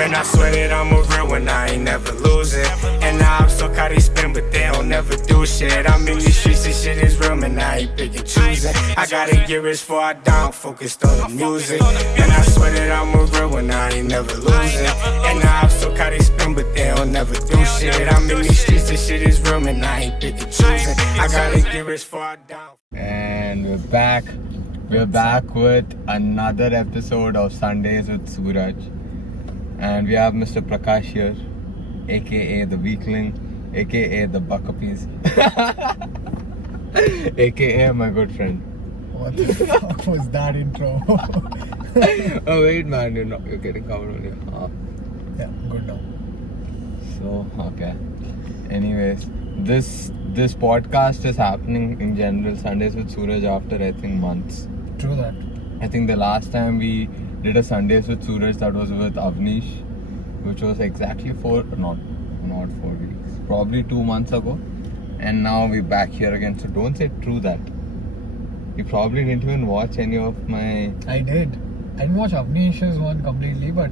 Man, I swear that I'm a real one, I ain't never losing. And now I'm so caught they spin, but they don't never do shit. I'm in these streets, this shit is real, man, I ain't picking choosing. I gotta get rich before I down, focused on the music. And I swear that I'm a real one, I ain't never losing. And now I'm so caught they spin, but they don't never do shit. I'm in these streets, this shit is real, man, I ain't picking choosing. I gotta get rich before I down. And we're back. We're back with another episode of Sundays with Suraj. And we have Mr. Prakash here, aka the Weakling, aka the Buckapees, aka my good friend. What the fuck was that intro? Oh wait man, you're getting covered on your half. Yeah, good now. So okay. Anyways, this podcast is happening in general, Sundays with Suraj, after I think months. True that. I think the last time we did a Sundays with Suraj, that was with Avnish, which was exactly not 4 weeks, probably 2 months ago. And now we're back here again. So don't say true that. You probably didn't even watch any of my... I did. I didn't watch Avnish's one completely, but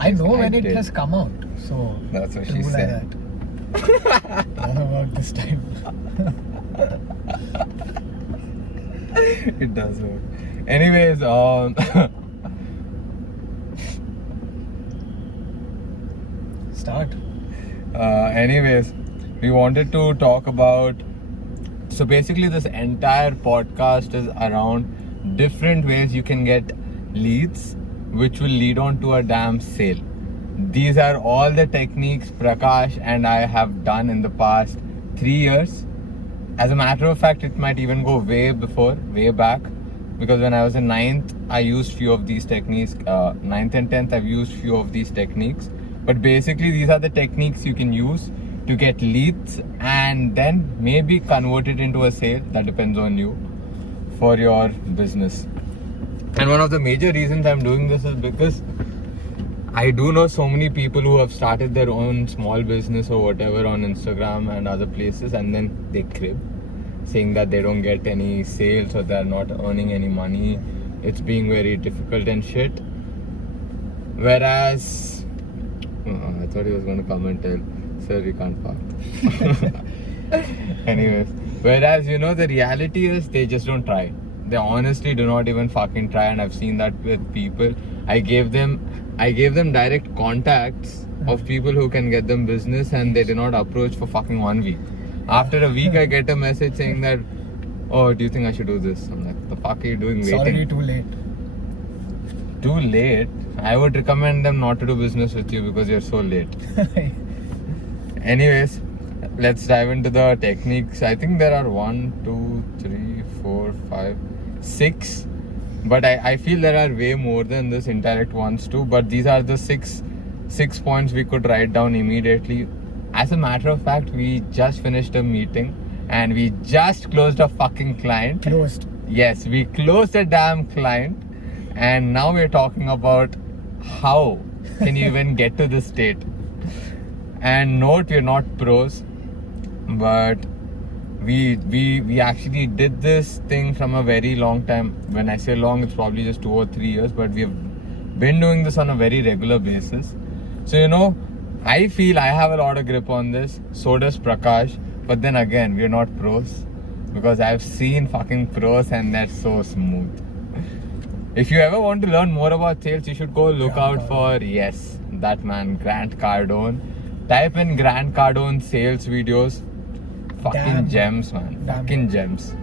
I know when it has come out. So that's what true she like said. That. None about this time. It does work. Anyways, Start. Anyways, we wanted to talk about... So basically this entire podcast is around different ways you can get leads which will lead on to a damn sale. These are all the techniques Prakash and I have done in the past 3 years. As a matter of fact, it might even go way back. Because when I was in 9th, I used few of these techniques. 9th and 10th, I've used few of these techniques. But basically, these are the techniques you can use to get leads and then maybe convert it into a sale. That depends on you for your business. And one of the major reasons I'm doing this is because I do know so many people who have started their own small business or whatever on Instagram and other places, and then they crib, saying that they don't get any sales or they're not earning any money. It's being very difficult and shit. Whereas, I thought he was going to come and tell, sir, you can't park. Anyways, whereas, the reality is they just don't try. They honestly do not even fucking try, and I've seen that with people. I gave them direct contacts of people who can get them business, and they did not approach for fucking 1 week. After a week, I get a message saying that, oh, do you think I should do this? I'm like, the fuck are you doing waiting? It's already too late. Too late? I would recommend them not to do business with you because you're so late. Anyways, let's dive into the techniques. I think there are 1, 2, 3, 4, 5, 6. But I feel there are way more than this, indirect ones too. But these are the six points we could write down immediately. As a matter of fact, we just finished a meeting and we just closed a fucking client. Closed. Yes, we closed a damn client, and now we're talking about how can you even get to this state. And note, we're not pros, but we actually did this thing from a very long time. When I say long, it's probably just 2 or 3 years, but we've been doing this on a very regular basis. So I feel I have a lot of grip on this, so does Prakash. But then again, we're not pros, because I've seen fucking pros and they're so smooth. If you ever want to learn more about sales, you should go look out for, yes, that man, Grant Cardone. Type in Grant Cardone sales videos. Fucking gems, man. Fucking gems.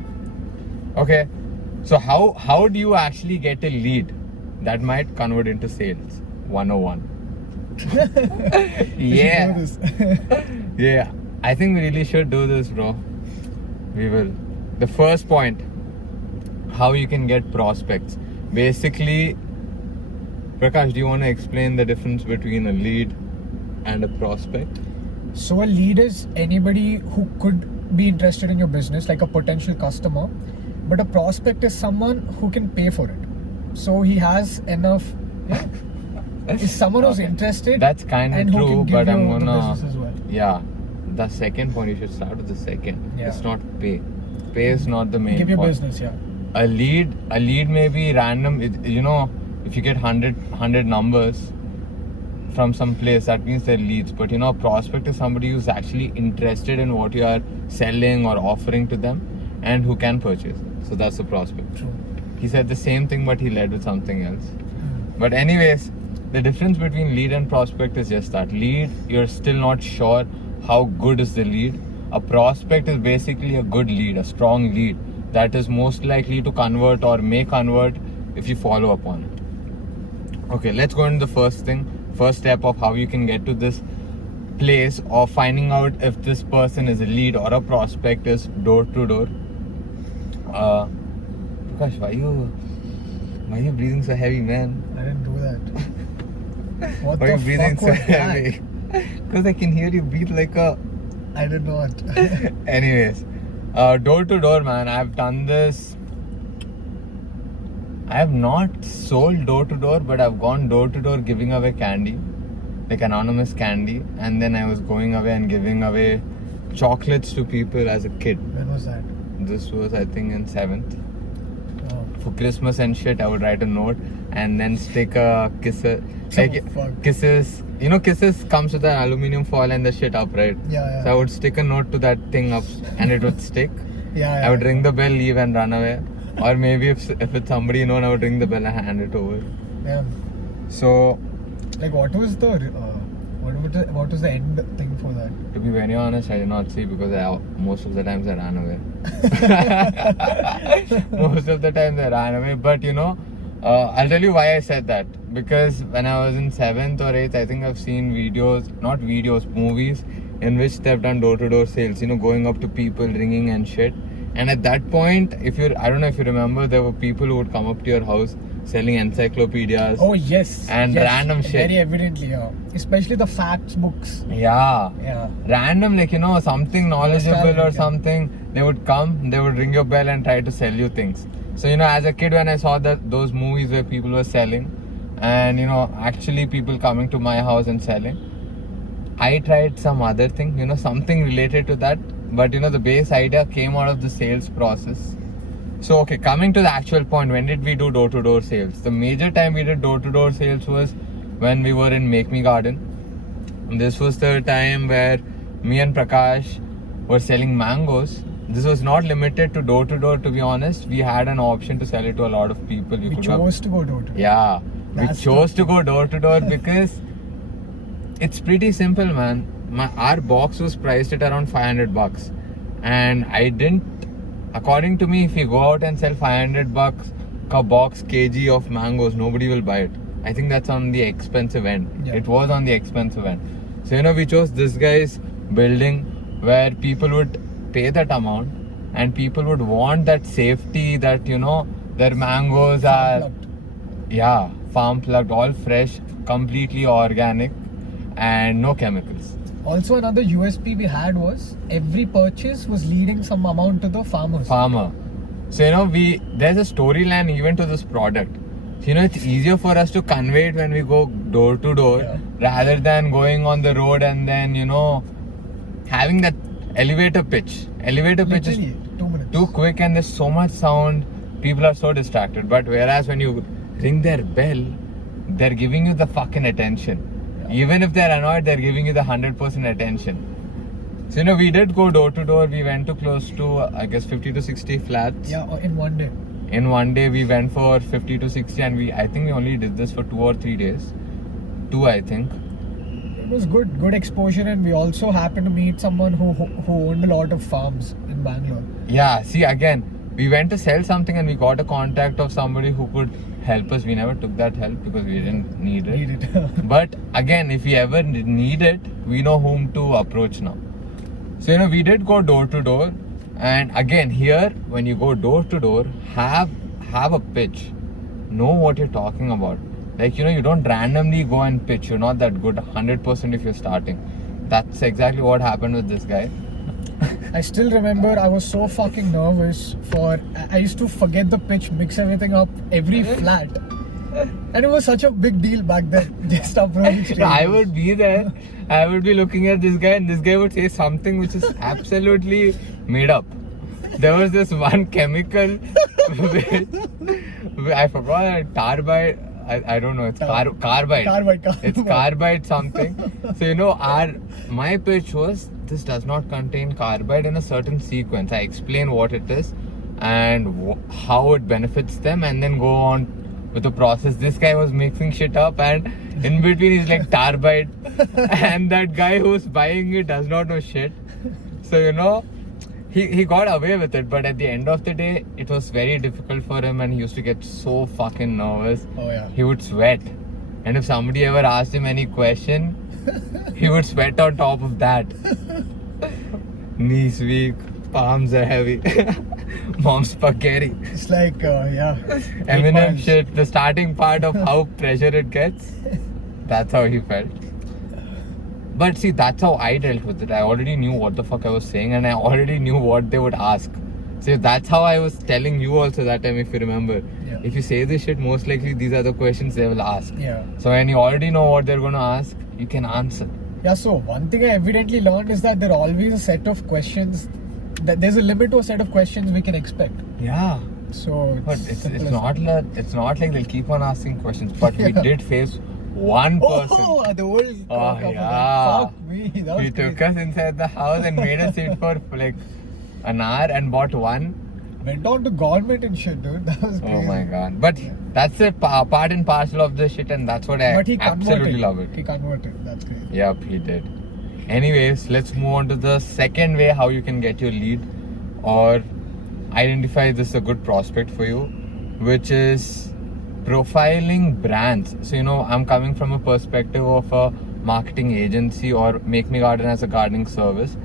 Okay, so how do you actually get a lead that might convert into sales? 101. Yeah. Yeah, I think we really should do this, bro. We will. The first point, how you can get prospects. Basically, Prakash, do you want to explain the difference between a lead and a prospect? So a lead is anybody who could be interested in your business, like a potential customer. But a prospect is someone who can pay for it. So he has enough... Yeah. Is someone who's interested. That's kind of true, but I'm gonna... As well. Yeah, the second point, you should start with the second. Yeah. It's not pay. Pay is not the main Give your point. business, yeah. A lead may be random. If you get 100 numbers, from some place, that means they're leads. But a prospect is somebody who's actually interested in what you are selling or offering to them and who can purchase it. So that's a prospect. True. He said the same thing, but he led with something else. But anyways, the difference between lead and prospect is just that. Lead, you're still not sure how good is the lead. A prospect is basically a good lead, a strong lead that is most likely to convert or may convert if you follow up on it. Okay, let's go into the first step of how you can get to this place of finding out if this person is a lead or a prospect is door to door. Prakash, why are you breathing so heavy, man? I didn't do that. What Why are you the breathing fuck so was heavy? Because I can hear you breathe like a... that? I did not. Anyways, door to door, man. I've done this. I have not sold door to door, but I've gone door to door giving away candy, like anonymous candy, and then I was going away and giving away chocolates to people as a kid. When was that? This was, I think, in 7th. Oh. For Christmas and shit, I would write a note and then stick a kisser. fuck. Kisses. Kisses comes with an aluminium foil and the shit up, right? Yeah. So I would stick a note to that thing up and it would stick. Yeah. I would ring the bell, leave and run away. Or maybe if it's somebody known, I would ring the bell and hand it over. Yeah. So, Like, what was the end thing for that? to be very honest, I did not see because most of the times I ran away. Most of the times I ran away. But I'll tell you why I said that. Because when I was in 7th or 8th, I think I've seen movies in which they've done door-to-door sales, going up to people, ringing and shit. And at that point, I don't know if you remember, there were people who would come up to your house selling encyclopedias. Oh, yes. And yes. random shit. Very evidently, yeah. Especially the facts books. Yeah. Yeah. Random, something knowledgeable Nostalgic, or yeah. something. They would come, they would ring your bell and try to sell you things. So, as a kid, when I saw those movies where people were selling and, actually people coming to my house and selling, I tried some other thing, something related to that. But, the base idea came out of the sales process. So, okay, coming to the actual point, when did we do door-to-door sales? The major time we did door-to-door sales was when we were in Make Me Garden. And this was the time where me and Prakash were selling mangoes. This was not limited to door-to-door, to be honest. We had an option to sell it to a lot of people. We chose to go door-to-door. Yeah, That's we chose to go door-to-door because it's pretty simple, man. Our box was priced at around $500. And according to me, if you go out and sell $500 a box kg of mangoes, nobody will buy it. I think that's on the expensive end. Yeah. It was on the expensive end. So, we chose this guy's building where people would pay that amount and people would want that safety that, their mangoes are, yeah, farm plugged, all fresh, completely organic and no chemicals. Also, another USP we had was every purchase was leading some amount to the farmer. So, there's a storyline even to this product. So, it's easier for us to convey it when we go door to door rather than going on the road and then, having that elevator pitch. Elevator pitch is 2 minutes. too quick and there's so much sound. People are so distracted. But whereas when you ring their bell, they're giving you the fucking attention. Even if they're annoyed, they're giving you the 100% attention. So, we did go door to door. We went to close to, I guess, 50 to 60 flats. Yeah, in one day. In one day, we went for 50 to 60 and I think we only did this for 2 or 3 days. 2, I think. It was good exposure, and we also happened to meet someone who owned a lot of farms in Bangalore. Yeah, see, again, we went to sell something and we got a contact of somebody who could help us. We never took that help because we didn't need it. But again, if we ever need it, we know whom to approach now. So, we did go door to door. And again, here, when you go door to door, have a pitch. Know what you're talking about. Like, you don't randomly go and pitch. You're not that good 100% if you're starting. That's exactly what happened with this guy. I still remember I was so fucking nervous I used to forget the pitch, mix everything up, every flat. And it was such a big deal back then. Just approaching strangers. I would be there. I would be looking at this guy and this guy would say something which is absolutely made up. There was this one chemical which I forgot, I don't know. It's carbide. Carbide. It's carbide something. So my pitch was, this does not contain carbide in a certain sequence. I explain what it is and how it benefits them, and then go on with the process. This guy was mixing shit up, and in between he's like carbide, and that guy who's buying it does not know shit. So he got away with it, but at the end of the day, it was very difficult for him, and he used to get so fucking nervous. Oh yeah. He would sweat, and if somebody ever asked him any question, he would sweat on top of that. Knees weak, palms are heavy, mom's spaghetti. It's like Eminem shit, the starting part of how pressure it gets. That's how he felt. But see, that's how I dealt with it. I already knew what the fuck I was saying, and I already knew what they would ask. So that's how I was telling you also that time, if you remember. Yeah. If you say this shit, most likely these are the questions they will ask. Yeah. So when you already know what they're going to ask, you can answer. Yeah, so one thing I evidently learned is that there are always a set of questions, that there's a limit to a set of questions we can expect. Yeah. So But it's not like they'll keep on asking questions. But we did face one person. Oh, the old yeah. Fuck me. That was He took crazy. us inside the house and made us sit for like an hour and bought one. Went on to government and shit, dude. That was crazy. Oh my god. But that's the part and parcel of the shit, and that's what I But he absolutely converted. love it. He converted. That's great. Yep, he did. Anyways, let's move on to the second way how you can get your lead or identify this a good prospect for you, which is profiling brands. So I'm coming from a perspective of a marketing agency or Make Me Garden as a gardening service.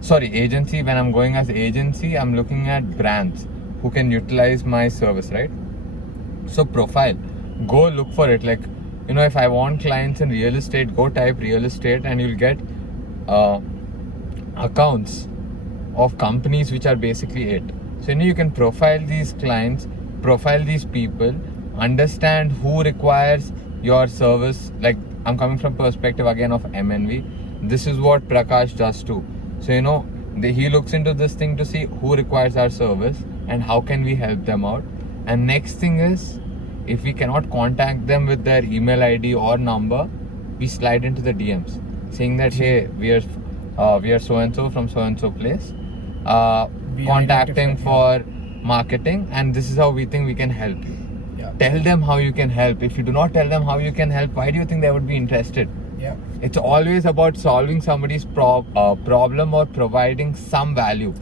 Sorry, agency. When I'm going as agency, I'm looking at brands who can utilize my service, right? So profile, go look for it. Like, if I want clients in real estate, go type real estate and you'll get accounts of companies which are basically it. So you can profile these clients, profile these people, understand who requires your service. Like, I'm coming from perspective again of MNV. This is what Prakash does too. So he looks into this thing to see who requires our service and how can we help them out. And next thing is, if we cannot contact them with their email ID or number, we slide into the DMs saying that, hey, we are so and so from so and so place, contacting for marketing, and this is how we think we can help you. Yeah. Tell them how you can help. If you do not tell them how you can help, why do you think they would be interested? Yeah. It's always about solving somebody's problem or providing some value.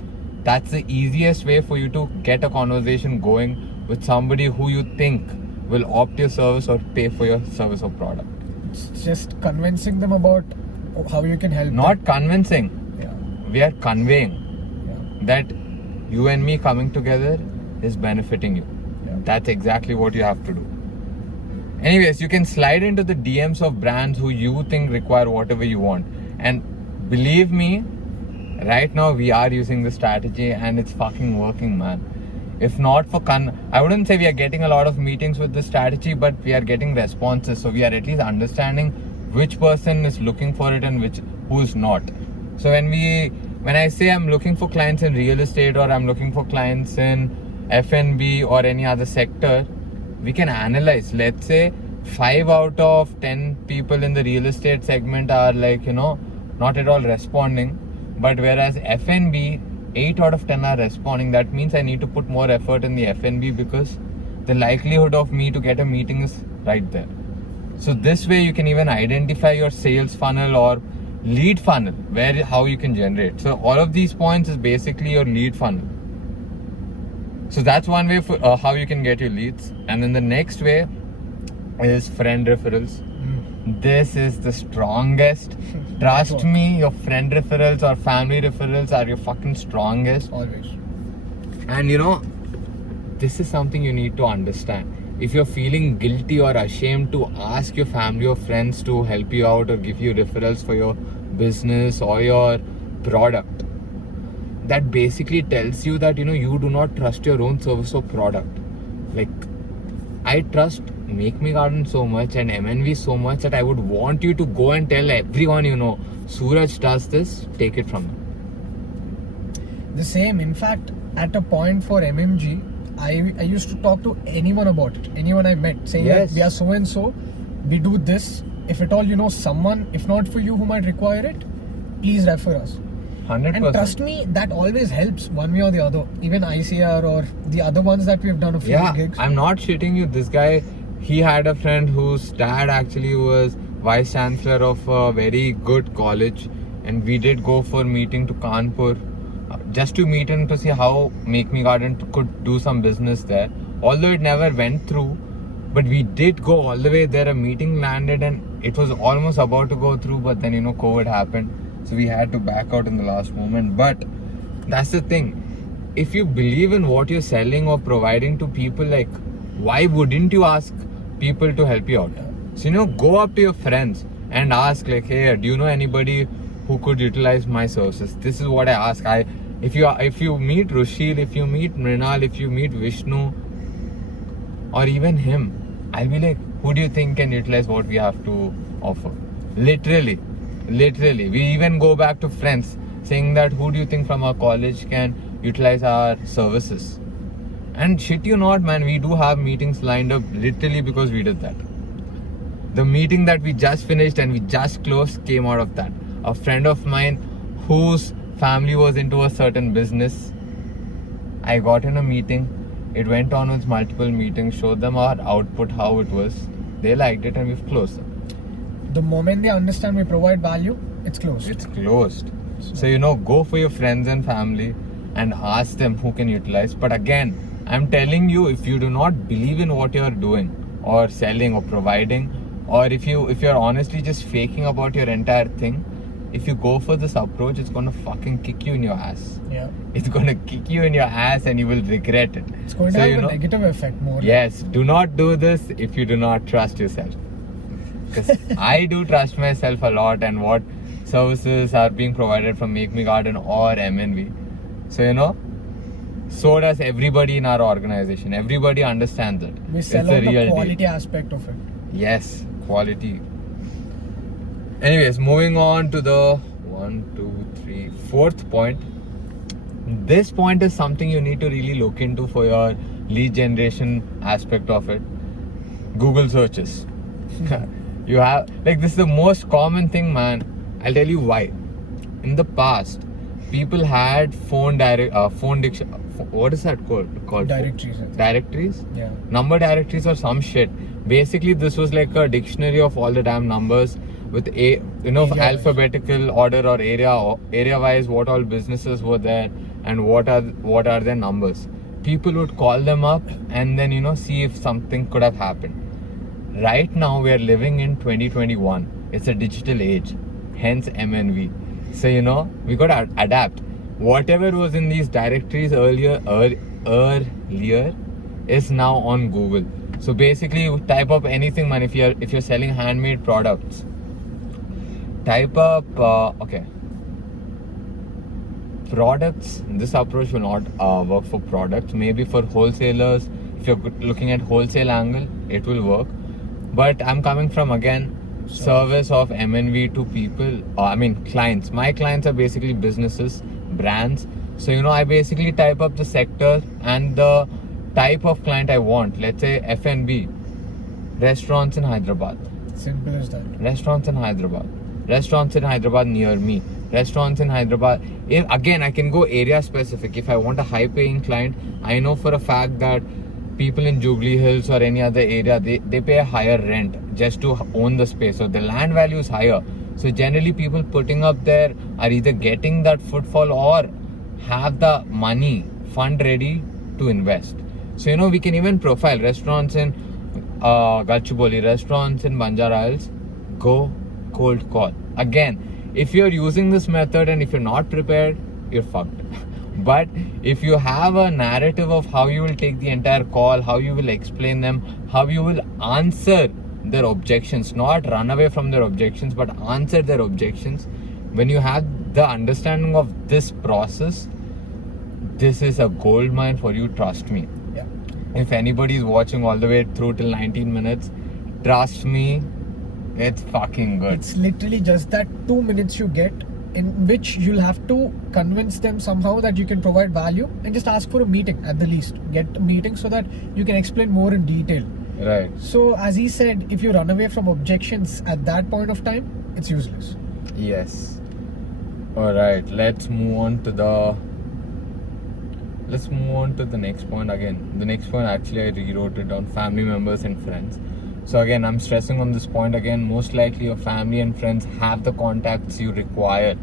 That's the easiest way for you to get a conversation going with somebody who you think will opt your service or pay for your service or product. It's just convincing them about how you can help Not them. convincing. Yeah. We are conveying Yeah. that you and me coming together is benefiting you. Yeah. That's exactly what you have to do. Anyways, you can slide into the DMs of brands who you think require whatever you want. And believe me, right now we are using the strategy and it's fucking working, man. If not for I wouldn't say we are getting a lot of meetings with this strategy, but we are getting responses. So we are at least understanding which person is looking for it and who is not. So when I say I'm looking for clients in real estate or I'm looking for clients in F&B or any other sector, we can analyze. Let's say 5 out of 10 people in the real estate segment are like, not at all responding. But whereas F&B, 8 out of 10 are responding. That means I need to put more effort in the F&B because the likelihood of me to get a meeting is right there. So this way you can even identify your sales funnel or lead funnel, how you can generate. So all of these points is basically your lead funnel. So that's one way for how you can get your leads. And then the next way is friend referrals. This is the strongest. Trust me, your friend referrals or family referrals are your fucking strongest. Always. And this is something you need to understand. If you're feeling guilty or ashamed to ask your family or friends to help you out or give you referrals for your business or your product, that basically tells you that you do not trust your own service or product. Like, I trust Make Me Garden so much and MNV so much that I would want you to go and tell everyone, Suraj does this, take it from him. The same. In fact, at a point for MMG, I used to talk to anyone about it, anyone I met, saying Yes. that we are so and so, we do this. If at all you know someone, if not for you, who might require it, please refer us. 100%. And trust me, that always helps one way or the other. Even ICR or the other ones that we've done a few Yeah, gigs. I'm not shitting you. This guy, he had a friend whose dad actually was vice chancellor of a very good college, and we did go for meeting to Kanpur just to meet him to see how Make Me Garden could do some business there. Although it never went through, but we did go all the way there. A meeting landed and it was almost about to go through, but then COVID happened, so we had to back out in the last moment. But that's the thing. If you believe in what you're selling or providing to people, like, why wouldn't you ask people to help you out? So go up to your friends and ask, like, hey, do you know anybody who could utilize my services? This is what I ask. If you meet Rushil, if you meet Mrinal, if you meet Vishnu, or even him, I'll be like, who do you think can utilize what we have to offer? Literally. We even go back to friends saying that, who do you think from our college can utilize our services? And shit you not, man, we do have meetings lined up literally because we did that. The meeting that we just finished and we just closed came out of that. A friend of mine whose family was into a certain business, I got in a meeting. It went on with multiple meetings, showed them our output, how it was. They liked it and we've closed it. The moment they understand we provide value, it's closed. It's closed. So, go for your friends and family and ask them who can utilize. But again, I'm telling you, if you do not believe in what you're doing or selling or providing, or if you're honestly just faking about your entire thing, if you go for this approach, it's gonna fucking kick you in your ass. Yeah. It's gonna kick you in your ass and you will regret it. It's going to have a negative effect more. Yes, do not do this if you do not trust yourself. Because I do trust myself a lot and what services are being provided from Make Me Garden or MNV. So, so does everybody in our organization. Everybody understands it. We sell It's a on the real quality deal. aspect of it. Yes, quality. Anyways, moving on to the 4th point. This point is something you need to really look into for your lead generation aspect of it. Google searches. You have, like, this is the most common thing, man. I'll tell you why. In the past, people had phone dictionary. What is that called? Directories. I think. Directories? Yeah. Number directories or some shit. Basically, this was like a dictionary of all the damn numbers with alphabetical order or area wise what all businesses were there and what are their numbers. People would call them up and then see if something could have happened. Right now we are living in 2021. It's a digital age, hence MNV. So we got to adapt. Whatever was in these directories earlier is now on Google. So basically, you type up anything, man. If you're selling handmade products, type up products. This approach will not work for products. Maybe for wholesalers, if you're looking at wholesale angle, it will work. But I'm coming from service of MNV to people. Clients. My clients are basically businesses, brands. So I basically type up the sector and the type of client I want. Let's say F&B, restaurants in Hyderabad. Simple as that. Restaurants in Hyderabad near me. Restaurants in Hyderabad. Again, I can go area specific. If I want a high paying client, I know for a fact that people in Jubilee Hills or any other area, they pay a higher rent just to own the space. So the land value is higher. So generally people putting up there are either getting that footfall or have the money fund ready to invest. So we can even profile restaurants in Gachibowli, restaurants in Banjara Hills. Go cold call. Again, if you're using this method and if you're not prepared, you're fucked. But if you have a narrative of how you will take the entire call, how you will explain them, how you will answer their objections, not run away from their objections, but answer their objections. When you have the understanding of this process, this is a gold mine for you, trust me. Yeah. If anybody is watching all the way through till 19 minutes, trust me, it's fucking good. It's literally just that 2 minutes you get in which you'll have to convince them somehow that you can provide value, and just ask for a meeting at the least. Get a meeting so that you can explain more in detail. Right. So as he said, if you run away from objections at that point of time, it's useless. Yes. Alright, let's move on to the next point again. The next point, actually I rewrote it down: family members and friends. So again, I'm stressing on this point again. Most likely your family and friends have the contacts you require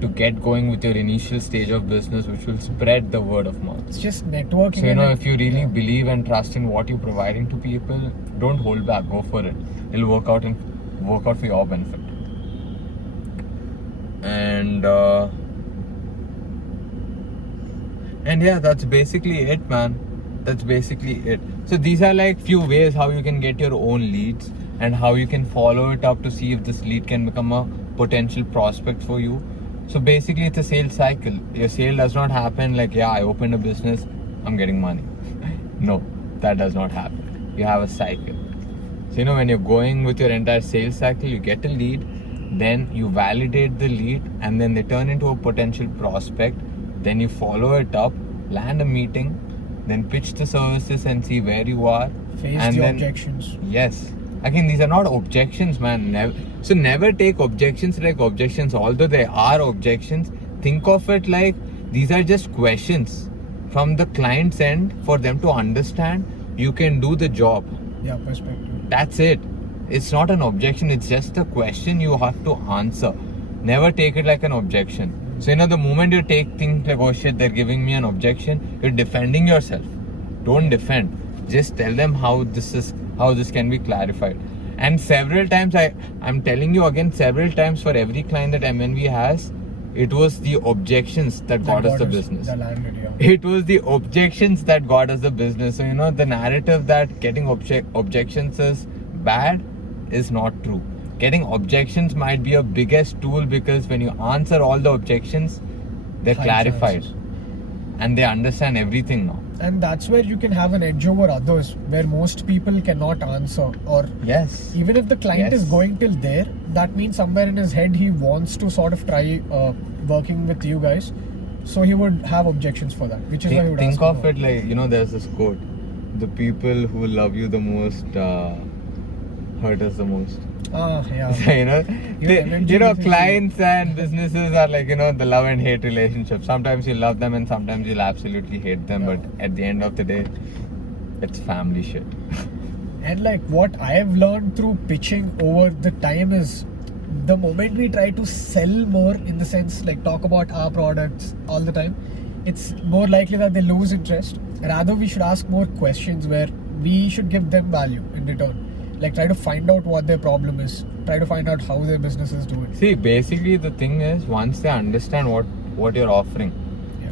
to get going with your initial stage of business, which will spread the word of mouth. It's just networking. So, and if you really believe and trust in what you're providing to people, don't hold back, go for it. It'll work out for your benefit. And yeah, that's basically it, man. That's basically it. So these are like few ways how you can get your own leads and how you can follow it up to see if this lead can become a potential prospect for you. So basically it's a sales cycle. Your sale does not happen like, yeah, I opened a business, I'm getting money. No, that does not happen. You have a cycle. So when you're going with your entire sales cycle, you get a lead, then you validate the lead, and then they turn into a potential prospect. Then you follow it up, land a meeting, then pitch the services and see where you are. Face and the then, objections. Yes. Again, these are not objections, man. Never take objections like objections. Although they are objections, think of it like these are just questions from the client's end for them to understand you can do the job. Yeah, perspective. That's it. It's not an objection. It's just a question you have to answer. Never take it like an objection. So the moment you take things like, oh shit, they're giving me an objection, you're defending yourself. Don't defend. Just tell them how this can be clarified. And several times, I'm telling you again, several times for every client that MNV has, it was the objections that got us the business. It was the objections that got us the business. So the narrative that getting objections is bad is not true. Getting objections might be a biggest tool, because when you answer all the objections, they're clarified and they understand everything now. And that's where you can have an edge over others, where most people cannot answer. Or yes, even if the client is going till there, that means somewhere in his head he wants to sort of try working with you guys. So he would have objections for that, which is why he would think ask of it like, there's this quote: the people who love you the most hurt us the most. Yeah. Clients and businesses are like, the love and hate relationship. Sometimes you love them and sometimes you'll absolutely hate them. Yeah. But at the end of the day, it's family shit. And like what I have learned through pitching over the time is, the moment we try to sell more, in the sense like talk about our products all the time, it's more likely that they lose interest. Rather, we should ask more questions where we should give them value in return. Like try to find out what their problem is, try to find out how their business is doing. See, basically the thing is, once they understand what you're offering,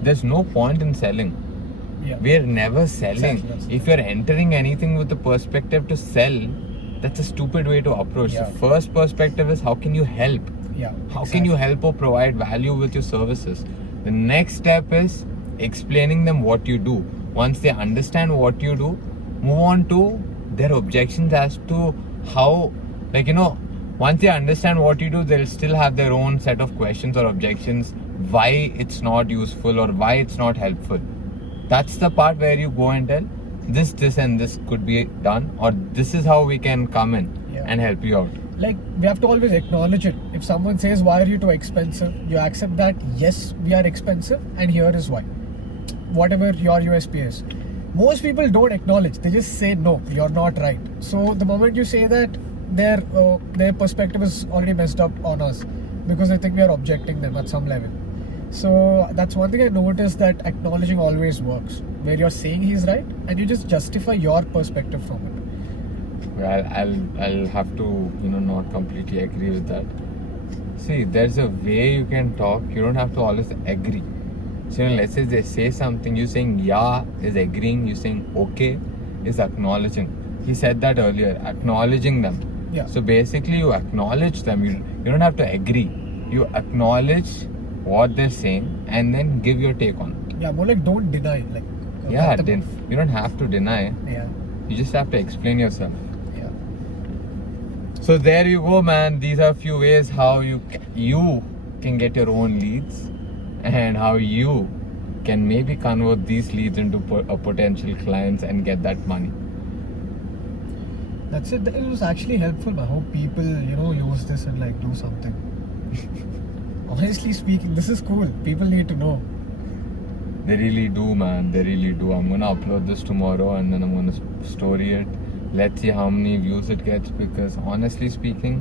there's no point in selling. Yeah. We're never selling. Exactly. If you're entering anything with the perspective to sell, that's a stupid way to approach. Yeah. The first perspective is, how can you help? Yeah. How can you help or provide value with your services? The next step is explaining them what you do. Once they understand what you do, move on to their objections as to how, once they understand what you do, they'll still have their own set of questions or objections, why it's not useful or why it's not helpful. That's the part where you go and tell, this and this could be done, or this is how we can come in and help you out. Like, we have to always acknowledge it. If someone says, why are you too expensive? You accept that, yes, we are expensive, and here is why. Whatever your USP is. Most people don't acknowledge. They just say, no, you're not right. So the moment you say that, their perspective is already messed up on us, because they think we are objecting them at some level. So that's one thing I noticed, that acknowledging always works, where you're saying he's right and you just justify your perspective from it. Well, I'll have to not completely agree with that. See, there's a way you can talk. You don't have to always agree. So let's say they say something, you saying yeah is agreeing, you saying okay is acknowledging. He said that earlier, acknowledging them. Yeah. So basically you acknowledge them. You don't have to agree. You acknowledge what they're saying and then give your take on it. Yeah, more like don't deny. Like you don't have to deny. Yeah. You just have to explain yourself. Yeah. So there you go, man. These are a few ways how you can get your own leads and how you can maybe convert these leads into potential clients and get that money. That's it. It was actually helpful. I hope people, use this and like do something. Honestly speaking, this is cool. People need to know. They really do, man. They really do. I'm gonna upload this tomorrow and then I'm gonna story it. Let's see how many views it gets, because honestly speaking,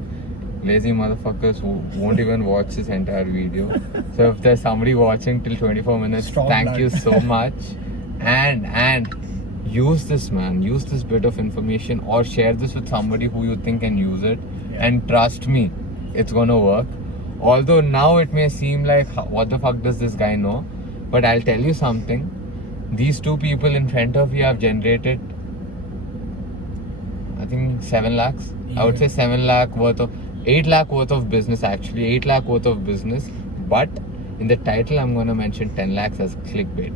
lazy motherfuckers won't even watch this entire video. So if there's somebody watching till 24 minutes, Strong thank blood. you so much. And use this, man. Use this bit of information or share this with somebody who you think can use it. Yeah. And trust me, it's gonna work. Although now it may seem like, what the fuck does this guy know? But I'll tell you something. These two people in front of you have generated, I think 7 lakhs. I would say 7 lakh worth of, 8 lakh worth of business actually. 8 lakh worth of business. But in the title, I'm going to mention 10 lakhs as clickbait.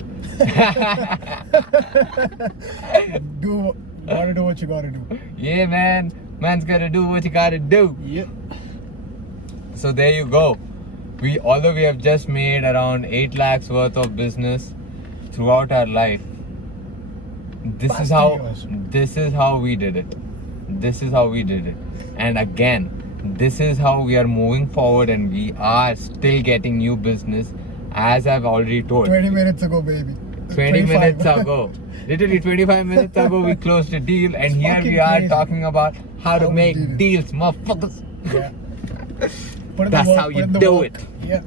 Gotta do what you gotta do. Yeah, man. Man's got to do what you got to do. Yep. So there you go. Although we have just made around 8 lakhs worth of business throughout our life, this is how we did it. This is how we did it. And again, this is how we are moving forward, and we are still getting new business, as I've already told. 20 minutes ago, baby. 20 25. minutes ago. Literally 25 minutes ago, we closed a deal, and It's here fucking we are crazy. talking about how to How we make did it. deals, motherfuckers. Yeah. Put in That's the work, how put you in the do work. it. Yeah.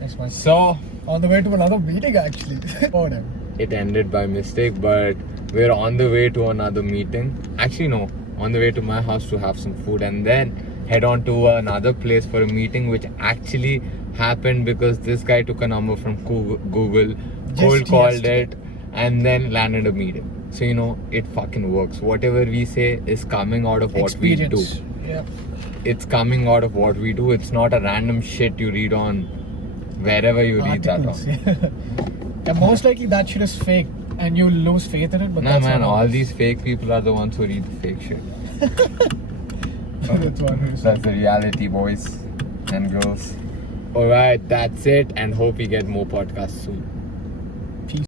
Next one. So, On the way to another meeting, actually. Oh, damn. it ended by mistake, but we're on the way to another meeting. Actually, no, on the way to my house to have some food, and then head on to another place for a meeting, which actually happened because this guy took a number from Google, cold called yesterday. it, and then landed a meeting. So, it fucking works. Whatever we say is coming out of what we do. Experience. Yeah. It's coming out of what we do. It's not a random shit you read on wherever you read that on. Articles. Yeah. And most likely that shit is fake, and you lose faith in it. But No, that's man, not all honest. these fake people are the ones who read the fake shit. That's what it is. That's the reality, boys and girls. Alright, that's it, and hope we get more podcasts soon.